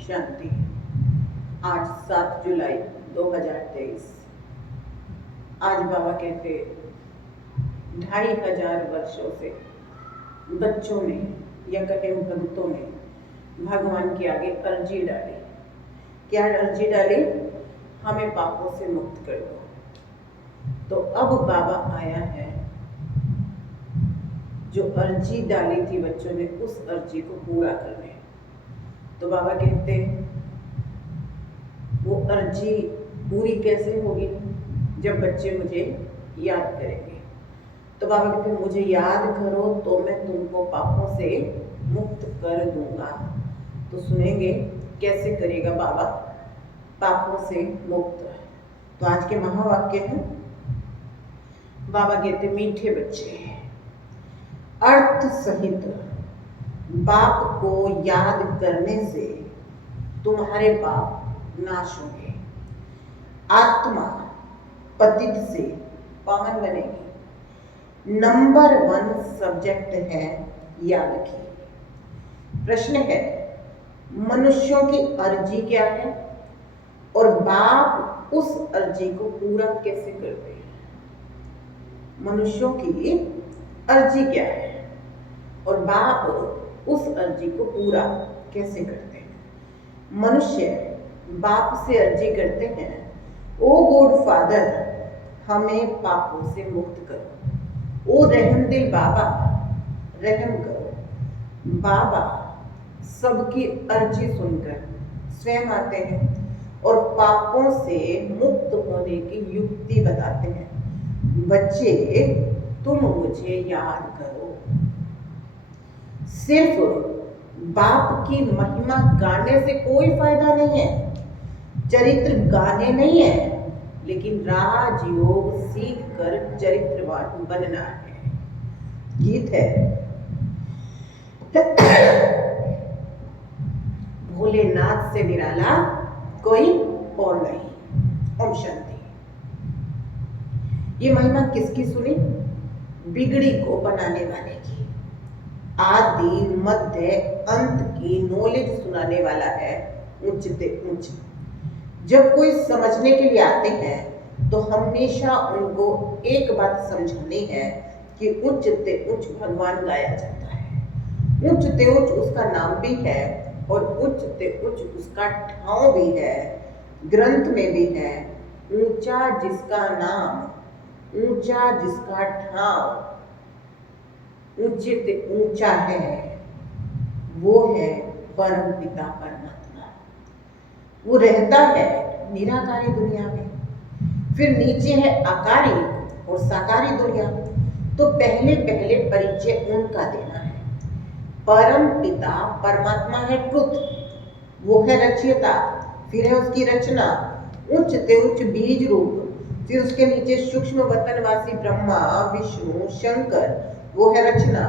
शांति। आज 7 जुलाई 2023। आज बाबा कहते 2500 वर्षों से बच्चों ने या कहें भक्तों ने भगवान के आगे अर्जी डाली। क्या अर्जी डाली? हमें पापों से मुक्त कर दो। तो अब बाबा आया है, जो अर्जी डाली थी बच्चों ने, उस अर्जी को पूरा करने। तो बाबा कहते वो अर्जी पूरी कैसे होगी? जब बच्चे मुझे याद करेंगे। तो बाबा कहते मुझे याद करो तो मैं तुमको पापों से मुक्त कर दूंगा। तो सुनेंगे कैसे करेगा बाबा पापों से मुक्त। तो आज के महावाक्य हैं, बाबा कहते मीठे बच्चे अर्थ सहित बाप को याद करने से तुम्हारे पाप नाश होंगे, आत्मा पतित से पावन बनेगी। नंबर 1 सब्जेक्ट है याद की। प्रश्न है मनुष्यों की अर्जी क्या है और बाप उस अर्जी को पूरा कैसे करते हैं? मनुष्यों की अर्जी क्या है और बाप उस अर्जी को पूरा कैसे करते हैं? मनुष्य बाप से अर्जी करते हैं, ओ गॉड फादर हमें पापों से मुक्त करो। ओ रहम दिल बाबा रहम करो। बाबा सबकी अर्जी सुनकर स्वयं आते हैं और पापों से मुक्त होने की युक्ति बताते हैं। बच्चे तुम मुझे याद करो। सिर्फ बाप की महिमा गाने से कोई फायदा नहीं है, चरित्र गाने नहीं है, लेकिन राजयोग सीख कर चरित्रवान बनना है। गीत है भोलेनाथ से निराला कोई और नहीं। ओम शांति। ये महिमा किसकी सुनी? बिगड़ी को बनाने वाले की। आदि मध्य अंत की नॉलेज सुनाने वाला है उच्चते उच्च। जब कोई समझने के लिए आते हैं तो हमेशा उनको एक बात समझानी है कि उच्चते उच्च भगवान गाया जाता है। उच्चते उच्च उसका नाम भी है और उच्चते उच्च उसका ठाव भी है, ग्रंथ में भी है। ऊंचा जिसका नाम, ऊंचा जिसका ठाव, उच्चित ऊंचा है, वो है परम पिता परमात्मा। वो रहता है निराकारी दुनिया में, फिर नीचे है आकारी और साकारी दुनिया। तो पहले पहले परिचय उनका देना है। परम पिता परमात्मा है ट्रुथ, वो है रचयिता, फिर है उसकी रचना, उच्च ते उच्च बीज रूप, फिर उसके नीचे सूक्ष्म वतनवासी ब्रह्मा विष्णु शंकर, वो है रचना।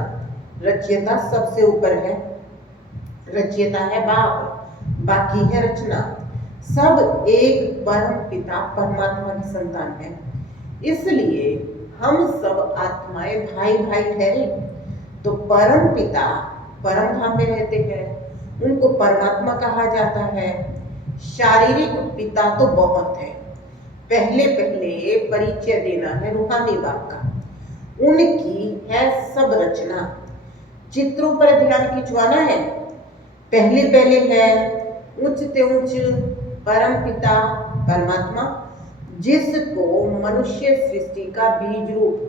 रचयिता सबसे ऊपर है, रचयिता है बाप, बाकी है रचना। सब एक परम पिता परमात्मा की संतान है। इसलिए हम सब आत्माएं भाई भाई ठहरे। तो परम पिता परम धाम में रहते हैं, उनको परमात्मा कहा जाता है। शारीरिक पिता तो बहुत है, पहले पहले परिचय देना है रूहानी बाप का। उनकी है सब रचना। चित्रों पर ध्यान खिंचवाना है। पहले पहले है उच्चते उच्च परम पिता परमात्मा, जिसको मनुष्य सृष्टि का बीज रूप,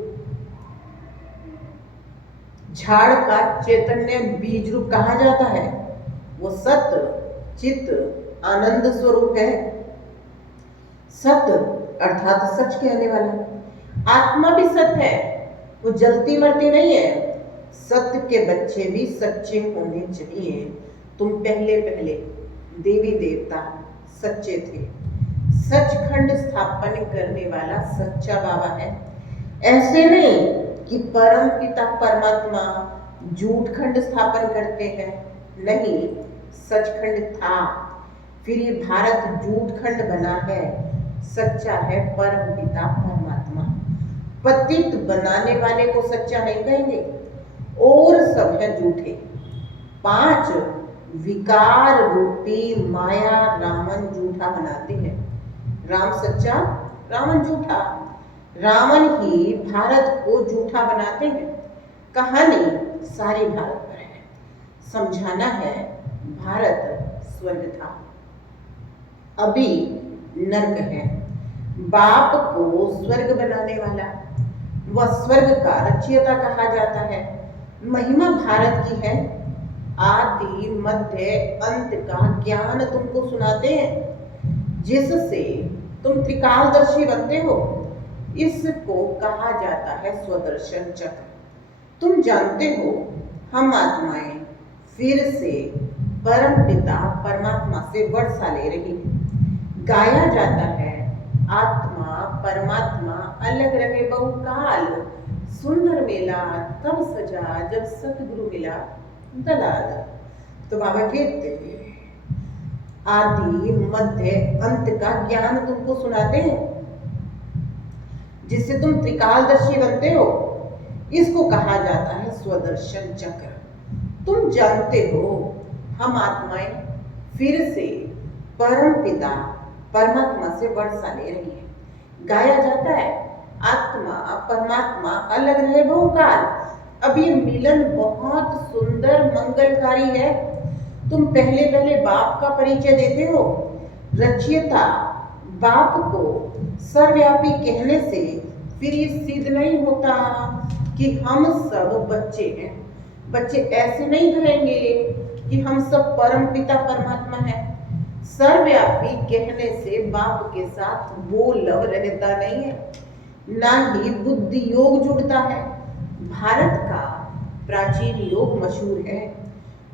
झाड़ का चैतन्य बीज रूप कहा जाता है। वो सत चित्त आनंद स्वरूप है। सत अर्थात सच कहने वाला। आत्मा भी सत है, वो जलती मरती नहीं है। सत्य के बच्चे भी सच्चे होने चाहिए। तुम पहले पहले देवी देवता सच्चे थे। सचखंड स्थापन करने वाला सच्चा बाबा है। ऐसे नहीं कि परम पिता परमात्मा झूठ खंड स्थापन करते हैं, नहीं, सचखंड था, फिर ये भारत झूठ खंड बना है। सच्चा है परम पिता परमात्मा। पतित बनाने वाले को सच्चा नहीं कहेंगे, और सब है झूठे। 5 विकार रूपी माया रावण झूठा बनाते हैं। राम सच्चा, रावण झूठा। रावण ही भारत को झूठा बनाते हैं। कहानी सारी भारत पर है। समझाना है भारत स्वर्ग था, अभी नर्क है। बाप को स्वर्ग बनाने वाला, वह स्वर्ग का रचयिता कहा जाता है। महिमा भारत की है। आदि मध्य अंत का ज्ञान तुमको सुनाते हैं, जिससे तुम त्रिकालदर्शी बनते हो। इसको कहा जाता है स्वदर्शन चक्र। तुम जानते हो हम आत्माएं फिर से परम पिता परमात्मा से वर्षा ले रही है। गाया जाता है आत्मा परमात्मा अलग रहे बहुकाल, सुंदर मेला तब सजा जब सतगुरु मिला दलाल। तो बाबा कहते हैं आदि मध्य अंत का ज्ञान तुमको सुनाते हैं, जिससे तुम त्रिकालदर्शी बनते हो। इसको कहा जाता है स्वदर्शन चक्र। तुम जानते हो हम आत्माएं फिर से परम पिता परमात्मा से वर्षा ले रही है। गाया जाता है आत्मा परमात्मा अलग रहे बहुकाल। अब ये मिलन बहुत सुंदर मंगलकारी है। तुम पहले पहले बाप का परिचय देते हो। रचयिता बाप को सर्वव्यापी कहने से फिर ये सिद्ध नहीं होता कि हम सब बच्चे हैं। बच्चे ऐसे नहीं कहेंगे कि हम सब परम पिता परमात्मा है। सर्वव्यापी कहने से बाप के साथ वो लव रहता नहीं है, ना ही बुद्धि योग जुड़ता है। भारत का प्राचीन योग मशहूर है।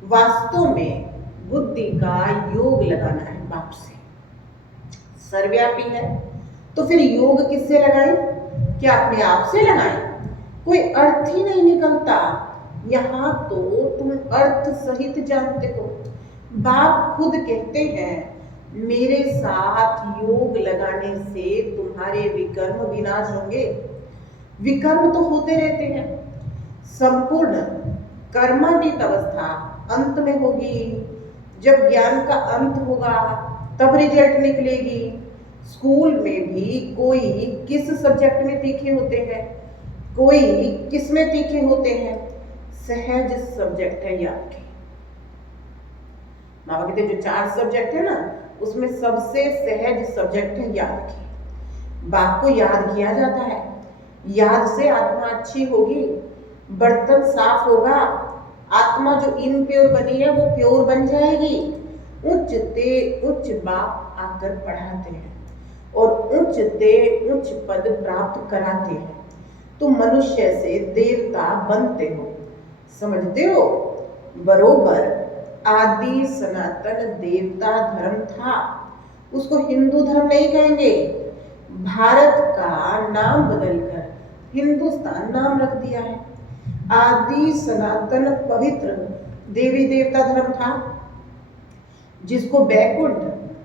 वास्तव में बुद्धि का योग लगाना है बाप से। सर्वव्यापी है तो फिर योग किससे लगाएं? क्या अपने आप से लगाएं? कोई अर्थ ही नहीं निकलता। यहाँ तो तुम अर्थ सहित जानते हो। बाप खुद कहते हैं मेरे साथ योग लगाने से तुम्हारे विकर्म विनाश होंगे। विकर्म तो होते रहते हैं। संपूर्ण कर्मातीत अवस्था अंत में होगी। जब ज्ञान का अंत होगा तब रिजल्ट निकलेगी। स्कूल में भी कोई किस सब्जेक्ट में तीखे होते हैं, कोई किस में तीखे होते हैं? सहज सब्जेक्ट है याद के। बाबा कहते जो 4 सब्जेक्ट है ना, उसमें सबसे सहज सब्जेक्ट है याद की। बाप को याद किया जाता है। याद से आत्मा अच्छी होगी, बर्तन साफ होगा, आत्मा जो इनप्योर बनी है वो प्योर बन जाएगी। उच्च ते उच्च बाप आकर पढ़ाते हैं और उच्च ते उच्च पद प्राप्त कराते हैं। तो मनुष्य से देवता बनते हो। समझते हो? बरोबर आदि सनातन देवता धर्म था, उसको हिंदू धर्म नहीं कहेंगे। भारत का नाम बदलकर हिंदुस्तान नाम रख दिया है। आदि सनातन पवित्र देवी देवता धर्म था, जिसको बैकुंठ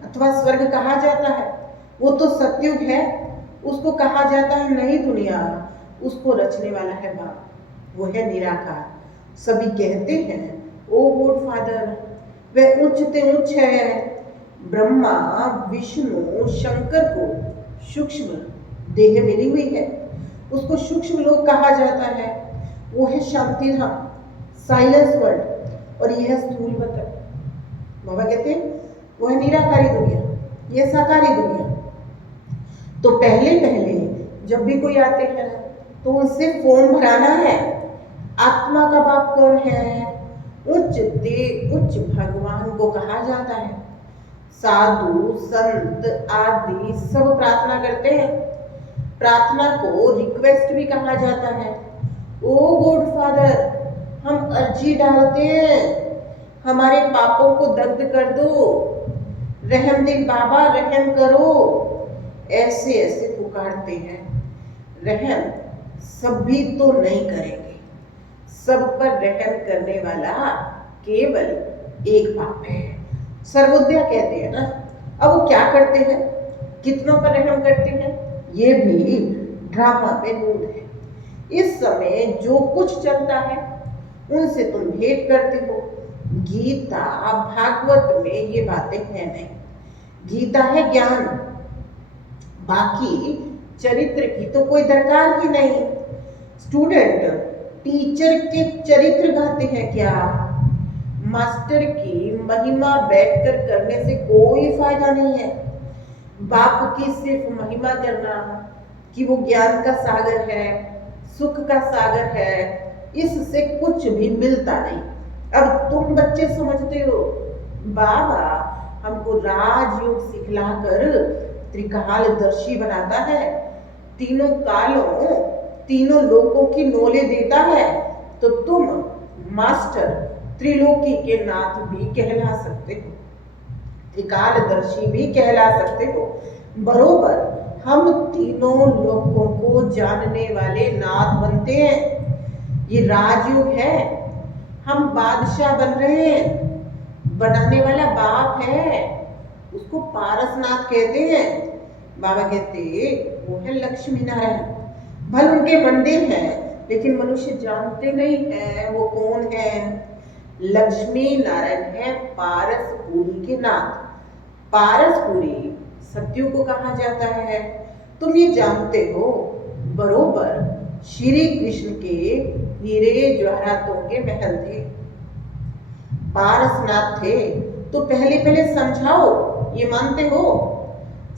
अथवा स्वर्ग कहा जाता है। वो तो सत्युग है, उसको कहा जाता है नई दुनिया। उसको रचने वाला है बाप, वो है निराकार। सभी कहते हैं ओ गॉड फादर, वह उच्चते उच्च है। ब्रह्मा विष्णु शंकर को सूक्ष्म देह मिली हुई है, उसको सूक्ष्म लोक कहा जाता है। वो है शांति धाम, साइलेंस वर्ल्ड, और यह स्थूल वतन। बाबा कहते हैं वो है निराकारी दुनिया, यह साकारी दुनिया। तो पहले पहले जब भी कोई आते हैं तो उनसे फॉर्म भराना है। आत्मा का बाप कौन है? उच्च ते उच्च भगवान को कहा जाता है। साधु संत आदि सब प्रार्थना करते हैं। प्रार्थना को रिक्वेस्ट भी कहा जाता है। ओ गॉड फादर, हम अर्जी डालते हैं, हमारे पापों को दग्ध कर दो, रहम दिल बाबा रहम करो। ऐसे ऐसे पुकारते हैं। रहम सब भी तो नहीं करेंगे, सब पर रहम करने वाला केवल एक बाप है। सर्वोदया कहते हैं ना। अब वो क्या करते हैं, कितनों पर रहम करते हैं, ये भी ड्रामा पे नूर है। इस समय जो कुछ चलता है उनसे तुम भेंट करते हो, गीता भागवत में ये बातें है नहीं। गीता है ज्ञान, बाकी चरित्र की तो कोई दरकार ही नहीं। स्टूडेंट टीचर के चरित्र गाते हैं क्या? मास्टर की महिमा बैठकर करने से कोई फायदा नहीं है। बाप की सिर्फ महिमा करना कि वो ज्ञान का सागर है, सुख का सागर है, इससे कुछ भी मिलता नहीं। अब तुम बच्चे समझते हो बाबा हमको राजयोग सिखलाकर त्रिकालदर्शी बनाता है, तीनों कालों तीनों लोकों की नौले देता है, तो तुम मास्टर त्रिलोकी के नाथ भी कहला सकते हो, त्रिकालदर्शी भी कहला सकते हो। बरोबर हम तीनों लोकों को जानने वाले नाथ बनते हैं। ये राजयोग है, हम बादशाह बन रहे हैं। बनाने वाला बाप है, उसको पारसनाथ कहते हैं। बाबा कहते वो है लक्ष्मी नारायण। भले उनके मंदिर हैं, लेकिन मनुष्य जानते नहीं है वो कौन है। लक्ष्मी नारायण है पारसपुरी के नाथ। पारसपुरी सत्युग को कहा जाता है, तुम ये जानते हो। बरोबर श्री कृष्ण के हीरे जवाहरातों के महल थे, पारसनाथ थे, तो पहले पहले समझाओ, ये मानते हो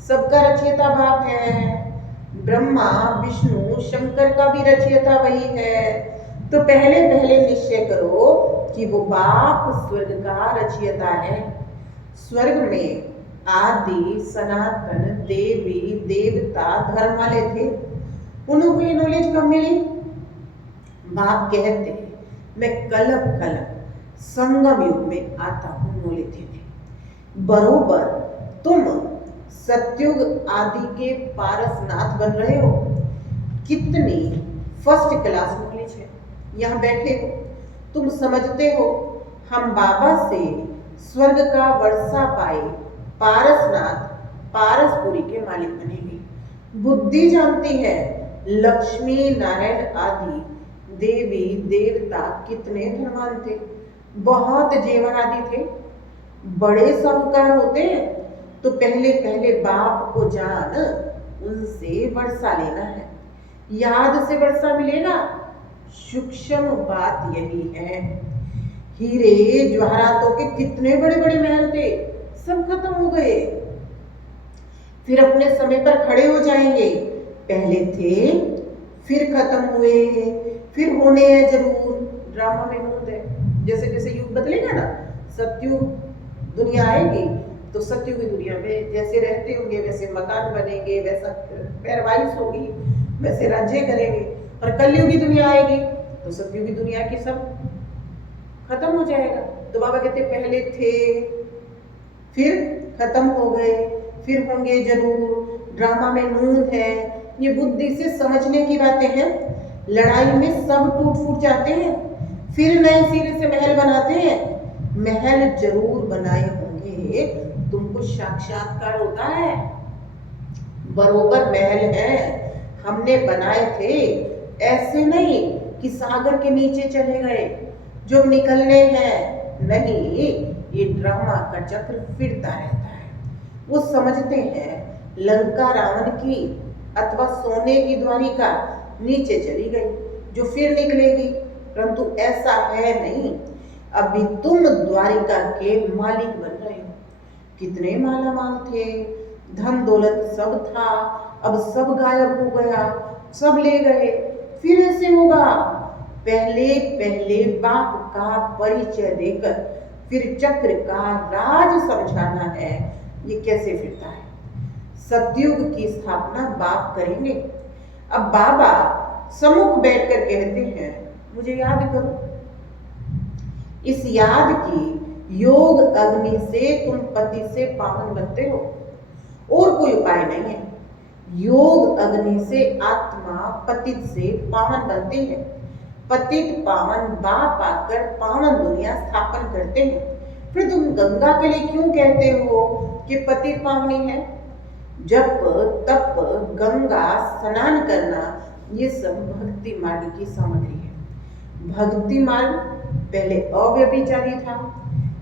सबका रचयिता बाप है, ब्रह्मा विष्णु शंकर का भी रचयिता वही है, तो पहले पहले निश्चय करो कि वो बाप स्वर्ग का रचयिता है। स्वर्ग में आदि सनातन देवी देवता धर्म वाले थे, उनको ये नॉलेज कब मिली? बाप कहते मैं कलप कलप संगम युग में आता हूँ नॉलेज देने। बरोबर तुम सतयुग आदि के पारसनाथ बन रहे हो। कितनी फर्स्ट क्लास नॉलेज है, यहाँ बैठे हो, तुम समझते हो हम बाबा से स्वर्ग का वर्षा पाए, पारसनाथ पारसपुरी के मालिक बनेंगे। बुद्धि जानती है लक्ष्मी नारायण आदि देवी देवता कितने धनवान थे, बहुत जेवर आदि थे, बड़े साहूकार होते हैं, तो पहले पहले बाप को जान उनसे वर्षा लेना है, याद से वर्षा मिलेगा। सूक्ष्म बात यही है। हीरे जवाहरातों के कितने बड़े बड़े महल थे, सब खत्म हो गए, फिर अपने समय पर खड़े हो जाएंगे। पहले थे, फिर खत्म हुए, फिर होने हैं जरूर। ड्रामा में होते हैं, जैसे जैसे युग बदलेगा ना, सतयुग दुनिया आएगी तो सतयुग की दुनिया में जैसे रहते होंगे वैसे मकान बनेंगे, वैसा पैरवाइश होगी, वैसे राज्य करेंगे। और कलयुगी दुनिया आएगी तो सतयुगी दुनिया की सब खत्म हो जाएगा। तो बाबा कहते पहले थे, फिर खत्म हो गए, फिर होंगे जरूर। ड्रामा में नून है, ये बुद्धि से समझने की बातें हैं। लड़ाई में सब टूट फूट जाते हैं, फिर नए सिरे से महल बनाते हैं। महल जरूर बनाए होंगे, तुमको साक्षात्कार होता है। बरोबर महल है, हमने बनाए थे, ऐसे नहीं कि सागर के नीचे चले गए जो निकलने हैं, नहीं, ये ड्रामा का चक्र फिरता रहता है। वो समझते हैं लंका रावण की अथवा सोने की द्वारिका नीचे चली गई जो फिर निकलेगी, परंतु ऐसा है नहीं। अभी तुम द्वारिका के मालिक बन रहे हो। कितने मालामाल थे, धन दौलत सब था, अब सब गायब हो गया, सब ले गए। फिर ऐसे होगा, पहले पहले बाप का परिचय देकर फिर चक्र का राज समझाना है। ये कैसे फिरता है? सतयुग की स्थापना बाप करेंगे। अब बाबा सम्मुख बैठकर कहते हैं मुझे याद करो। इस याद की योग अग्नि से तुम पति से पावन बनते हो, और कोई उपाय नहीं है। योग अग्नि से आत्मा पतित से पावन बनते हैं। पतित पावन बाप आकर पावन दुनिया स्थापन करते हैं। फिर तुम गंगा के लिए क्यों कहते हो कि पतित पावनी है? जप तप गंगा स्नान करना, ये सब भक्ति मार्ग की सामग्री है। भक्ति मार्ग पहले अव्यभिचारी था,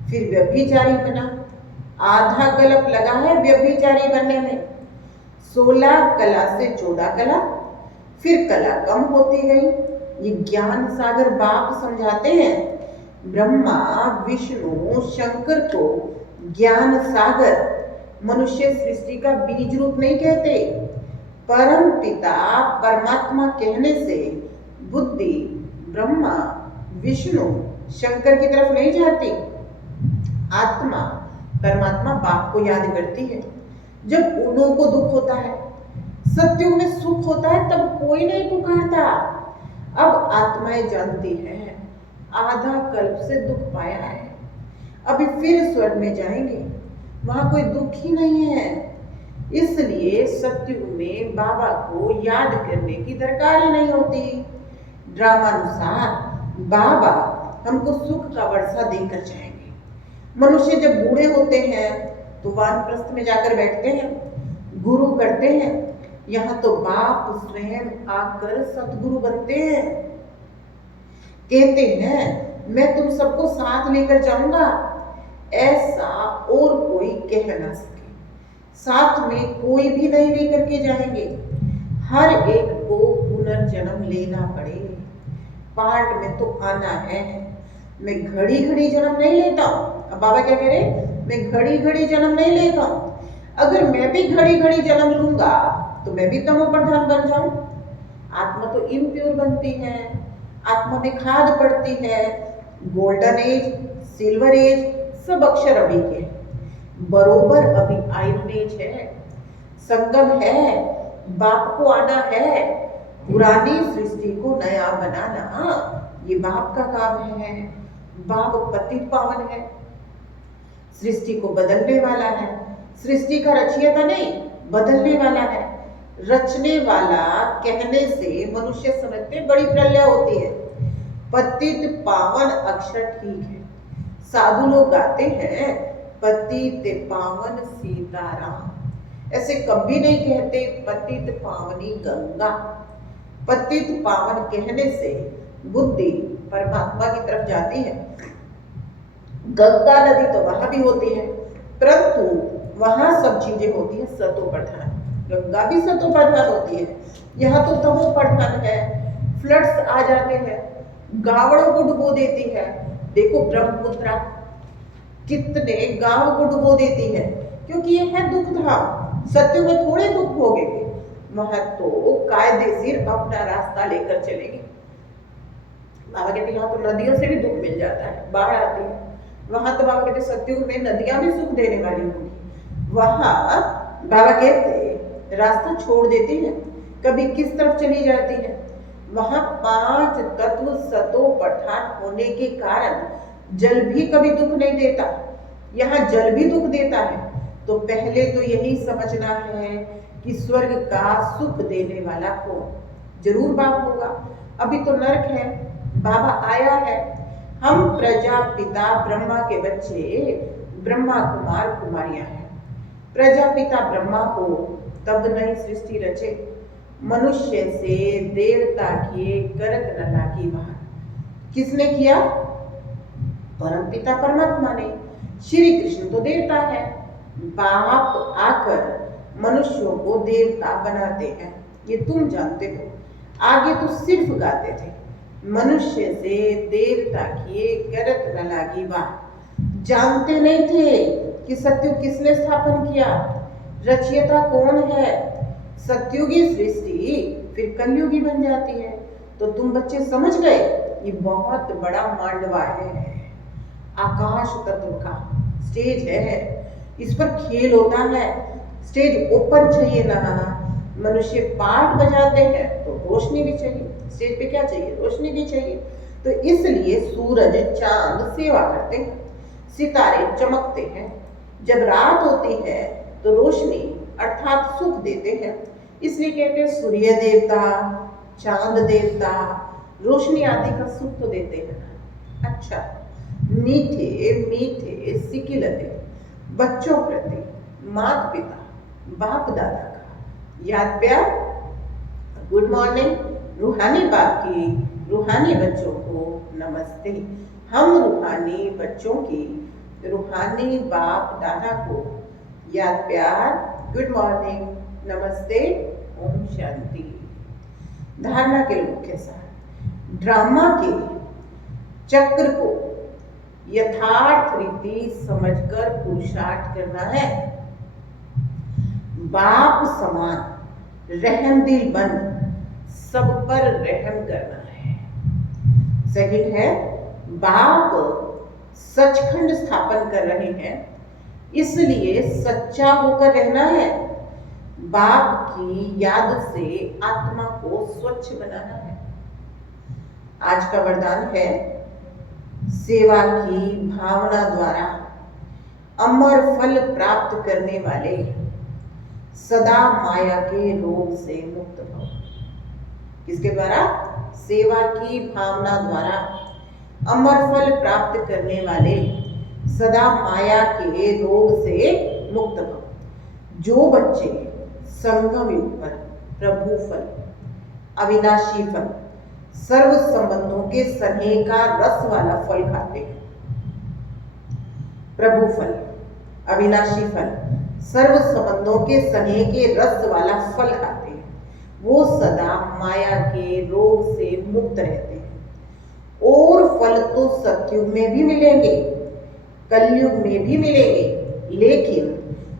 फिर व्यभिचारी बना, आधा गलप लगा है व्यभिचारी बनने में। 16 कला से 14 कला, फिर कला कम होती गई। ये ज्ञान सागर बाप समझाते हैं। ब्रह्मा विष्णु शंकर को ज्ञान सागर मनुष्य सृष्टि का बीज रूप नहीं कहते। परम पिता परमात्मा कहने से बुद्धि ब्रह्मा विष्णु शंकर की तरफ नहीं जाती। आत्मा परमात्मा बाप को याद करती है। जब उन्हों को दुख होता है, सत्युग में सुख होता है, तब कोई नहीं पुकारता। अब आत्माएं जानती हैं आधा कल्प से दुख पाया है, अभी फिर स्वर्ग में जाएंगे, वहां कोई दुख ही नहीं है। इसलिए सत्युग में बाबा को याद करने की दरकार ही नहीं होती। ड्रामानुसार बाबा हमको सुख का वर्षा देकर जाएंगे। मनुष्य जब बूढ़े होते हैं तो वानप्रस्थ में जाकर बैठते हैं, गुरु करते हैं। यहाँ तो बाप स्वयं आकर सतगुरु बनते हैं। कहते हैं मैं तुम सबको साथ लेकर जाऊंगा, ऐसा और कोई कह ना सके। साथ में कोई भी नहीं लेकर के जाएंगे, हर एक को पुनर्जन्म लेना पड़े। पार्ट में तो आना है। मैं घड़ी घड़ी जन्म नहीं लेता हूँ। अब बाबा क्या कह रहे, मैं घड़ी घड़ी जन्म नहीं लेता हूँ। अगर मैं भी घड़ी घड़ी जन्म लूंगा तो मैं भी तमो प्रधान बन जाऊं। आत्मा तो इम्प्योर बनती है, आत्मा में खाद पड़ती है। गोल्डन एज, सिल्वर एज सब अक्षर अभी के, बरोबर अभी आयरन एज है। संगम है, बाप को आना है। पुरानी सृष्टि को नया बनाना ये बाप का काम है। बाप पतित पावन है, सृष्टि को बदलने वाला है। सृष्टि का रचयिता नहीं, बदलने वाला है। रचने वाला कहने से मनुष्य समझते बड़ी प्रलय होती है। पतित पावन अक्षर ठीक है, साधु लोग गाते हैं पतित पावन सीताराम, ऐसे कभी नहीं कहते पतित पावनी गंगा। पतित पावन कहने से बुद्धि परमात्मा की तरफ जाती है। गंगा नदी तो वहां भी होती है, परंतु वहां सब चीजें होती है सतो प्रधान। गंगा भी सतो प्रधान होती है, यहाँ तो तमो प्रधान है। फ्लड्स आ जाते हैं, गावड़ों को डुबो देती है। देखो ब्रह्मपुत्रा कितने गांव को डुबो देती है, क्योंकि ये है दुख धाम। सत्य में थोड़े दुख भोगेंगे, वहां तो कायदेशीर अपना रास्ता लेकर चलेंगे। बाबा कहते यहाँ तो नदियों से भी दुख मिल जाता है, बाढ़ आती है। वहां तो बाबा कहते सत्युग में नदियां भी सुख देने वाली होंगी। वहां बाबा कहते रास्ता छोड़ देती है, कभी किस तरफ चली जाती है। वहां 5 तत्व सतो प्रधान होने के कारण जल भी कभी दुख नहीं देता, यहाँ जल भी दुख देता है। तो पहले तो यही समझना है कि स्वर्ग का सुख देने वाला कौन, जरूर बाप होगा। अभी तो नरक है, बाबा आया है। हम प्रजापिता ब्रह्मा के बच्चे, ब्रह्मा कुमार कुमारियां हैं। प्रजापिता ब्रह्मा हो तब नई सृष्टि रचे, मनुष्य से देवता किए करत न लागी बाहर। किसने किया? परमपिता परमात्मा ने। श्री कृष्ण तो देवता है, बाप आकर मनुष्यों को देवता बनाते हैं, ये तुम जानते हो। आगे तो सिर्फ गाते थे मनुष्य से देवता किए करत न लागी बाहर। जानते नहीं थे कि सत्युग किसने स्थापन किया, रचयिता कौन है। सत्युगी सृष्टि फिर कलयुगी बन जाती है। तो तुम बच्चे समझ गए, ये बहुत बड़ा मांडवा है, आकाश तत्व का स्टेज है, इस पर खेल होता है। स्टेज ओपन चाहिए ना। मनुष्य पाठ बजाते हैं तो रोशनी भी चाहिए, स्टेज पे क्या चाहिए? रोशनी भी चाहिए। तो इसलिए सूरज चांद सेवा करते हैं, सितारे चमकते हैं। जब रात होती है तो रोशनी अर्थात सुख देते हैं, इसलिए कहते हैं सूर्य देवता, चांद देवता रोशनी आदि का सुख तो देते हैं। अच्छा, मीठे मीठे सिकिलते बच्चों प्रति माता पिता बाप दादा का याद प्यार। गुड मॉर्निंग रूहानी बाप की रूहानी बच्चों को नमस्ते। हम रूहानी बच्चों की रूहानी बाप दादा को याद प्यार, गुड मॉर्निंग, नमस्ते, ओम शांति। धारणा के मुख्य सार, ड्रामा के चक्र को यथार्थ रीति समझकर पुरुषार्थ करना है। बाप समान रहमदिल बन सब पर रहम करना है। सेकंड है, बाप सचखंड स्थापन कर रहे हैं, इसलिए सच्चा होकर रहना है। बाप की याद से आत्मा को स्वच्छ बनाना है। आज का वरदान है, सेवा की भावना द्वारा अमर फल प्राप्त करने वाले सदा माया के रोग से मुक्त भव। किसके द्वारा? सेवा की भावना द्वारा अमर फल प्राप्त करने वाले सदा माया के रोग से मुक्त भव। जो बच्चे संगम युग पर प्रभु फल, अविनाशी फल, सर्व संबंधों के स्नेह का रस वाला फल खाते हैं, प्रभु फल, अविनाशी फल, सर्व संबंधों के स्नेह के रस वाला फल खाते हैं, वो सदा माया के रोग से मुक्त रहते हैं। और फल तो सतयुग में भी मिलेंगे, कलयुग में भी मिलेंगे, लेकिन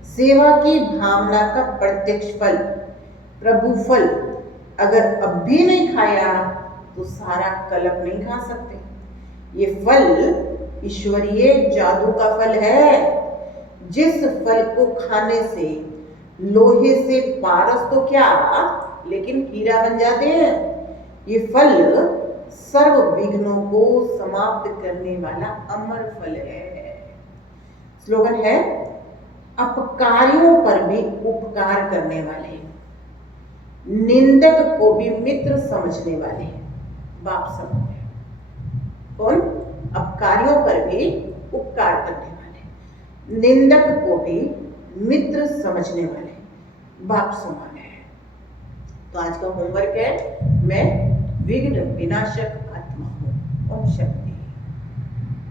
सेवा की भावना का प्रत्यक्ष फल, प्रभु फल, अगर अब भी नहीं खाया तो सारा कल्प नहीं खा सकते। ये फल ईश्वरीय जादू का फल है। जिस फल को खाने से लोहे से पारस तो क्या, लेकिन हीरा बन जाते हैं। ये फल सर्व विघ्नों को समाप्त करने वाला अमर फल है। स्लोगन है, अपकारियों पर भी उपकार करने वाले, निंदक को भी मित्र समझने वाले बाप समझ है। कौन? अपकारियों पर भी उपकार करने वाले, निंदक को भी मित्र समझने वाले बाप समान है। तो आज का होमवर्क है, मैं विघ्न विनाशक आत्मा हूं। ओम शांति।